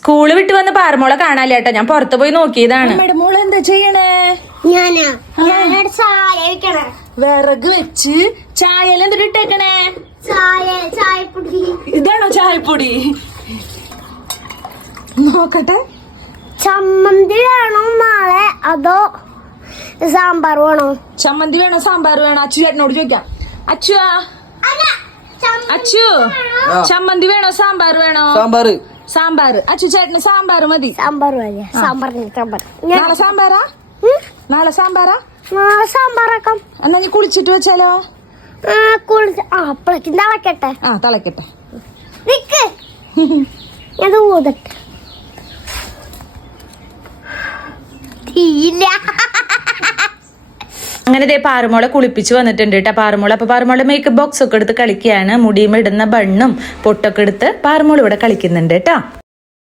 School വിട്ട് വന്ന് പാറമോളെ കാണാല്ലേ കേട്ടോ, ഞാൻ പുറത്തു പോയി നോക്കിയതാണ്. മോള് എന്താ ചെയ്യണേ? വിറക് വെച്ച് ചായയിൽ എന്തിട്ട് ഇട്ടേക്കണേ? ഇതാണോ ചായപ്പൊടി? നോക്കട്ടെ. ചമ്മന്തി വേണോ നാളെ അതോ സാമ്പാർ വേണോ? ചമ്മന്തി വേണോ സാമ്പാർ വേണോ? അച്ചു ചേട്ടനോട് ചോദിക്കാം. അച്ചുവാ, അച്ചു ചമ്മന്തി വേണോ സാമ്പാർ വേണോ? സാമ്പാർ. അച്ചു ചേട്ടന് സാമ്പാർ മതി. സാമ്പാർ മതി. സാമ്പാർ നാളെ സാമ്പാറാ? നാളെ സാമ്പാറാ? സാമ്പാറാക്കാം. എന്നാ നീ കുളിച്ചിട്ട് വെച്ചാലോ? അപ്പളേക്കും തിളക്കട്ടെ. തിളക്കട്ടെ. നിക്ക് അത് ഊതട്ടെ. തീയില്ല. അങ്ങനെ ദേ പാറുമോളെ കുളിപ്പിച്ച് വന്നിട്ടുണ്ട് കേട്ടോ പാറുമോള്. അപ്പൊ പാറുമോളെ മേക്കപ്പ് ബോക്സ് ഒക്കെ എടുത്ത് കളിക്കുകയാണ്. മുടിയും ഇടുന്ന ബണ്ണും പൊട്ടൊക്കെ എടുത്ത് പാറുമോൾ ഇവിടെ കളിക്കുന്നുണ്ട് കേട്ടോ.